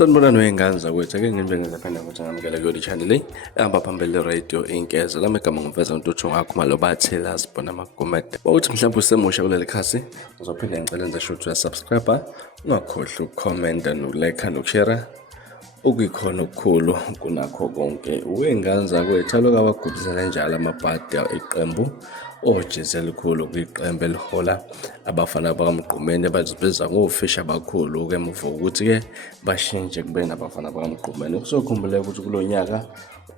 Sanibonani wey'ngane zakwethu, ake nginibenze phela ukuthi ngamukele kuyona i-channel le ehamba phambili le-radio Inkeza. Lami igama ngimveza Ntuthu ngakho malo bathela sibona amakomede. Ukuthi mhlawumbe usemusha kuleli khasi, ngizophinda ngicela nje shothi uyasubscribe, ungakhohlwa ukukhomenta nokulike nokushare. Okuyikhona okukhulu kunakho konke. Wey'ngane zakwethu aloku abagubuzela njalo amabhadi eqembu ojezi elikhulu kwiqembu elihola abafana bakaMgqumeni abazibiza ngofisha abakhulu-ke emuva ukuthi-ke bashintshe kube nabafana bakaMgqumeni. Kusokhumbuleka ukuthi kulo nyaka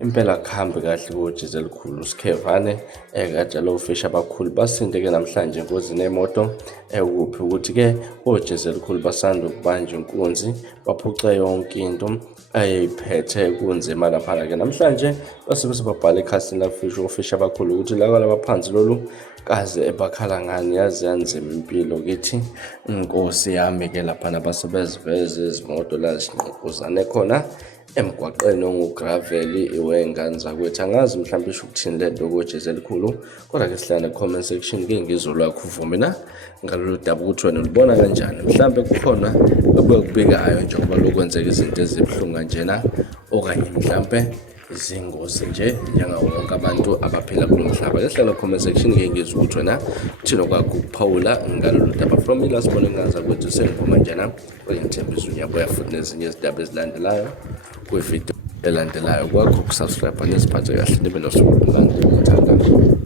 impela kuhambe kahle kojezi elikhulu Sikhevane ekajalo ofisha abakhulu basinde-ke namhlanje engozini yemoto ekuphi ukuthi-ke ojezi elikhulu basanda ukubanja inkunzi baphuce yonke into ayiphethe kunzima laphana-ke namhlanje base babhala ekhasini lafisha ofisha abakhulu ukuthi lakwala baphansi lolu kaze ebakhala ngani yazi yanzima impilo kithi inkosi yami-ke laphana base beziveze izimoto la zinqoquzane khona emgwaqeni ongugraveli. Iwey'ngane zakwethu angazi mhlawumbe isho ukuthini le nto kojezi elikhulu, kodwa-ke sihlala ne-comment section-ke ngizwe lwakho uvume na ngalolu daba ukuthi wena ulibona kanjani. Mhlawumbe kukhona abakubikayo njengoba lokwenzeka izinto ezibuhlungu kanjena, okanye mhlawumbe izingozi nje njengawo wonke abantu abaphila kulo mhlaba. Lehlala ne-comment section-ke ngizwe ukuthi wena uthini kwakho ukuphawula ngalolu daba. From ila sibona iy'ngane zakwethu sengivuma njena ngithembisa unyabuya futhi nezinye izindaba ezilandelayo kwividiyo elandelayo. Kwakho ukusubscribe nesiphathe kahle nibe nosuku olulandelayo.